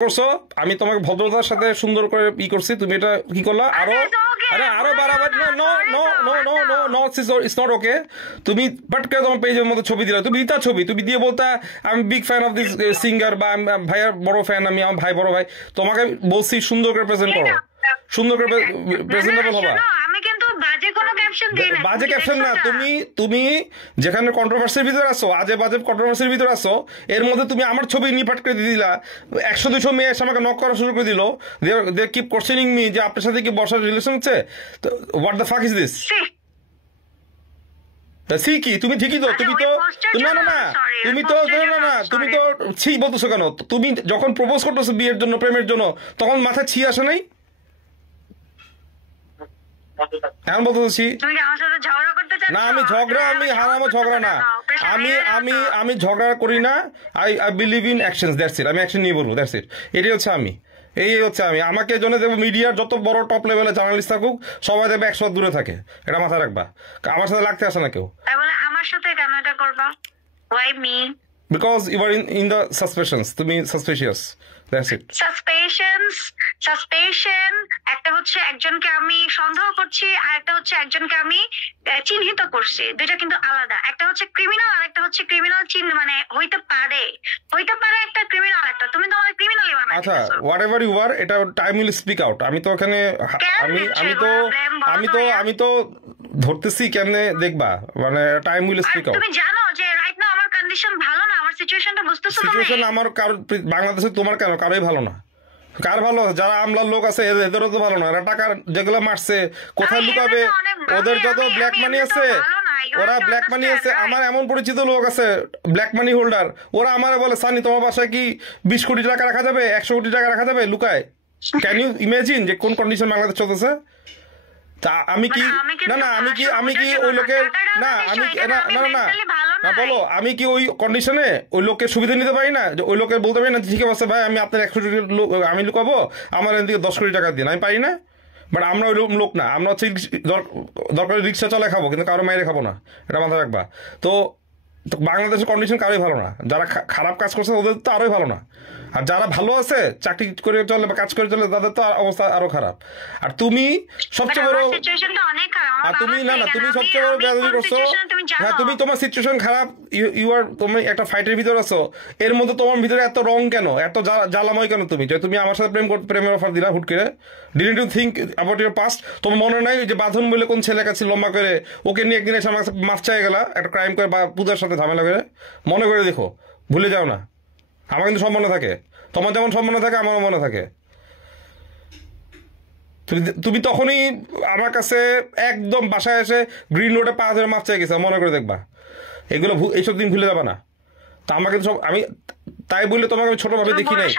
করছো, আমি তোমাকে ভদ্রতার সাথে সুন্দর করে করছি, তুমি এটা কি করলা আরো আরো বাড়াবার। No no no no no no it's not okay. তুমি বাট করে তোমার পেজের মধ্যে ছবি দিলা, তুমি দিতা ছবি, তুমি দিয়ে বলতা আমি big fan of this singer, বা ভাইয়ার বড় ফ্যান, আমি আমার ভাই বড় ভাই। তোমাকে বলছি সুন্দর করে প্রেজেন্ট করো, সুন্দর করে প্রেজেন্টেবল হবা। বাজে ক্যাপশন না, তুমি যেখানে কন্ট্রোভার্সির ভিতরে আছো, আজে বাজে কন্ট্রোভার্সির ভিতরে আছো, এর মধ্যে তুমি আমার ছবি নিপাট করে দিয়ে দিলা। 100-200 মেয়ে এসে আমাকে নক করা শুরু করে দিল, দে কিপ কোশ্চেনিং মি যে আপনার সাথে কি বর্ষার রিলেশন হচ্ছে। তো what the fuck is this? কি তুমি ঠিকই তো, তুমি তো না না না তুমি তো না না তুমি তো ছি বলতেছো কেন? তুমি যখন প্রপোজ করতেছো বিয়ের জন্য, প্রেমের জন্য, তখন মাথায় ছি আসে নাই? এখন বলতেছি না আমি ঝগড়া, আমি হারামো ঝগড়া না, আমি ঝগড়া করি না। I believe in action, that's it. আমি অ্যাকশন নিয়ে বলবো, দ্যাটস ইট। এটাই হচ্ছে আমি, এই হচ্ছে আমি। আমাকে জন্য দেবো মিডিয়ার যত বড় টপ লেভেলে জার্নালিস্ট থাকুক, সবাই দেবে 100 দূরে থাকে, এটা মাথায় রাখবা। আমার সাথে লাগতে আসে না কেউ। আমার সাথে কেন এটা করবা? Why me? Because you are in the suspicions. তুমি suspicious. That's it. Suspicion একটা হচ্ছে একজনকে আমি সন্দেহ করছি, আর একটা হচ্ছে একজনকে আমি চিহ্নিত করছি। দুইটা কিন্তু আলাদা। একটা হচ্ছে ক্রিমিনাল, আর একটা হচ্ছে ক্রিমিনাল মানে হইতে পারে একটা ক্রিমিনাল, একটা তুমি তো আমাকে ক্রিমিনালই বানাচ্ছো। আচ্ছা, whatever you are, এটা টাইম উইল স্পিক আউট। আমি তো এখানে আমি তো ধরতেছি কেমনে দেখবা, মানে টাইম উইল স্পিক আউট। তুমি জানো যে রাইট নাও আমার কন্ডিশন ভালো না, আমার সিচুয়েশনটা বুঝতেছো তুমি? সিচুয়েশন আমার বাংলাদেশে তোমার কেন, কারোই ভালো না। কার ভালো? যারা আমলার লোক আছে এদেরও তো ভালো না। এরা টাকা যেগুলো মারছে কোথায় লুকাবে? ওদের যত ব্ল্যাক মানি আছে, ওরা ব্ল্যাক মানি আছে। আমার এমন পরিচিত লোক আছে ব্ল্যাক মানি হোল্ডার, ওরা আমার বলে সানি তোমার বাসায় কি 20 কোটি টাকা রাখা যাবে, 100 কোটি টাকা রাখা যাবে লুকায়? ক্যান ইউ ইমাজিন যে কোন কন্ডিশন বাংলাদেশ চলতেছে? তা আমি কি ওই লোকের না, আমি না না না না বলো, আমি কি ওই কন্ডিশনে ওই লোকের সুবিধা নিতে পারি না? যে ওই লোকের বলতে পারি না ঠিক আছে ভাই আমি আপনার 100 কোটি আমি লুকাবো, আমার এদিকে 10 কোটি টাকা দিন, আমি পারি না? বাট আমরা ওই লোক না, আমরা হচ্ছে দরকারি রিক্সা চালায় খাবো, কিন্তু কারো মাইরে খাবো না, এটা মাথায় রাখবা। তো বাংলাদেশের কন্ডিশন কারোই ভালো না। যারা খারাপ কাজ করছে ওদের তো আরোই ভালো না, আর যারা ভালো আছে চাকরি করে চলে বা কাজ করে চলে তাদের তো অবস্থা আরো খারাপ। আর তুমি সবচেয়ে বড়, আর তুমি না না তুমি সবচেয়ে বড় বেয়াদবি করছো। হ্যাঁ, তুমি তোমার সিচুয়েশন খারাপ, তুমি একটা ফাইটের ভিতরে আছো, এর মধ্যে তোমার ভিতরে এত রং কেন, এত জ্বালাময় কেন? তুমি আমার সাথে প্রেমের অফার দিলা হুট করে। Didn't you think about your past? তোমার মনে নাই যে বাঁধন বলে কোন ছেলে কাছে লম্বা করে, ওকে নিয়ে একদিন এসে আমার কাছে মাফ চাই গেলা একটা ক্রাইম করে বা পূজার সাথে ঝামেলা করে? মনে করে দেখো, ভুলে যাও না। আমার কিন্তু সব মনে থাকে, তোমার যেমন সব মনে থাকে আমারও মনে থাকে। তুমি তখনই আমার কাছে একদম বাসায় এসে গ্রিন রোডে পা ধরে মাপ চাই গেছে, মনে করে দেখবা। এগুলো এইসব দিন ভুলে যাবা না। তা আমাকে সব আমি তাই বললে তোমাকে আমি ছোট ভাবে দেখি নাই।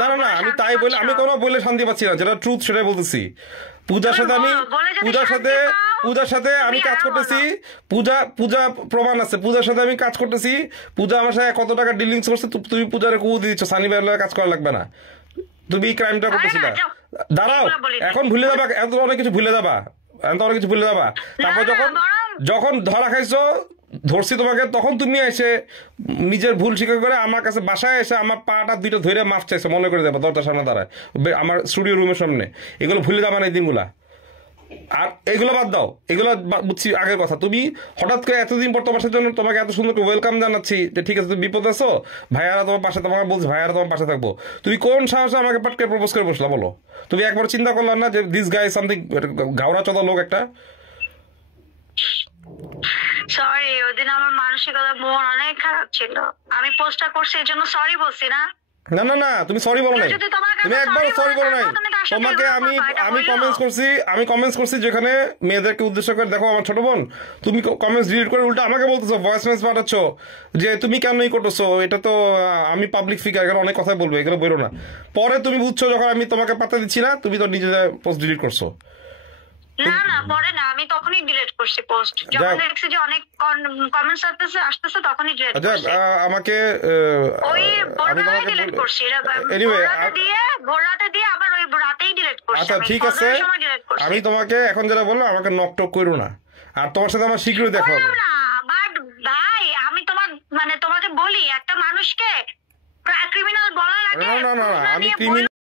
না না না আমি তাই বলে আমি কোনো বলে শান্তি পাচ্ছি না, যেটা ট্রুথ সেটাই বলতেছি। পূজার সাথে আমি কাজ করতেছি, পূজা প্রমাণ আছে, পূজার সাথে আমি কাজ করতেছি। পূজা আমার সাথে কত টাকা ডিলিংস করছে, তুমি পূজারে কু দিয়ে দিচ্ছ, সানি ভাইয়ের কাজ করা লাগবে না। তুমি এই ক্রাইমটা করতেছিলা। দাঁড়াও, এখন ভুলে যাবা, এত অনেক কিছু ভুলে যাবা, তারপর যখন ধরা খাইছো, ধরছি তোমাকে, তখন তুমি এসে নিজের ভুল স্বীকার করে আমার কাছে বাসায় এসে আমার পাটা দুটো ধরে মাফ চাইছে, মনে করে দেবো দরজার সামনে দাঁড়ায়, আমার স্টুডিও রুমের সামনে। এগুলো ভুলে যাবা না এই দিনগুলা। আর এগুলো বাদ দাও, এগুলো বুঝছি আগের কথা। তুমি হঠাৎ করে এতদিন পর তোমার জন্য তোমাকে এত সুন্দর ওয়েলকাম জানাচ্ছি যে ঠিক আছে তুমি বিপদ আছো, ভাইয়ারা তোমার পাশে, তোমাকে বলছি ভাইয়ারা তোমার পাশে থাকবো। তুমি কোন সাহসে আমাকে পাটকে প্রপোজ করে বসলা বলো? তুমি একবার চিন্তা করলাম না যে দিস গাই সামথিং ঘাওড়া চোদা লোক একটা? সরি, ওইদিন আমার মানসিকতা মন অনেক খারাপ ছিল, আমি পোস্টটা করছি এই জন্য সরি বলছি না। না না না তুমি সরি বলো নাই, তুমি একবার সরি বলো নাই। তোমাকে আমি কমেন্টস করছি যেখানে মেয়েদেরকে উদ্দেশ্য করে, দেখো আমার ছোট বোন, তুমি কমেন্টস ডিলিট করে উল্টা আমাকে বলতেছো, ভয়েস মেসেজ পাঠাচ্ছ যে তুমি কেনই করতেছো, এটা তো আমি পাবলিক ফিগার, এখানে অনেক কথাই বলবো, এগুলো বলো না। পরে তুমি বুঝছো যখন আমি তোমাকে পাত্তা দিচ্ছি না, তুমি তো নিজে পোস্ট ডিলিট করছো। না না পরে না, আমি তখনই ডিলিট করছি পোস্ট, যখন দেখছি যে অনেক কমেন্টস আসতেছে তখনই ডিলিট করছি। আমাকে ওই ভোররাতে ডিলিট করছি, এনিওয়ে ভোররাতে দিয়ে আবার ওই রাতেই ডিলিট করছি। আচ্ছা ঠিক আছে, আমি তোমাকে এখন যেটা বললাম, আমাকে নক টক করো না, আর তোমার সাথে আমার শীঘ্রই দেখা হবে। না বাট ভাই, আমি তোমাকে বলি, একটা মানুষকে ক্রিমিনাল বলার আগে না না না না, প্রশ্ন আমি নিয়ে ক্রিমিনাল